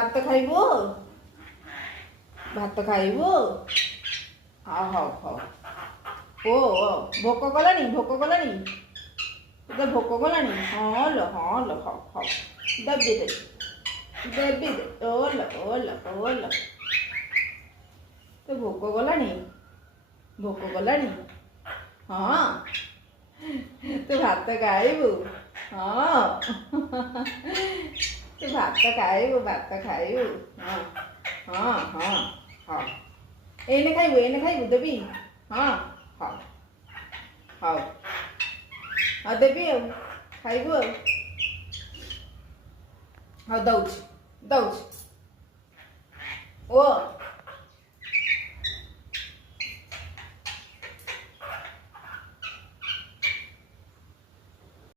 ଭାତ ଖାଇବୁ ଭାତ ଖାଇବୁ ହଉ ହଉ ହଉ ଓ ଭୋକ କଲାଣି ତୋତେ ଭୋକ କଲାଣି ହଁ ଲୋ ହଉ ହଉ ଦେବି ଓଲ ତୋ ଭୋକ କଲାଣି ହଁ ତୁ ଭାତ ଖାଇବୁ ହଁ ତୁ ଭାତ ଖାଇବୁ ହଁ ହଁ ହଁ ହଉ ଏଇନେ ଖାଇବୁ ଦେବି ହଁ ହଉ ହଉ ଆଉ ଦେବି ଆଉ ଖାଇବୁ ଆଉ ହଉ ଦଉଛି ଓ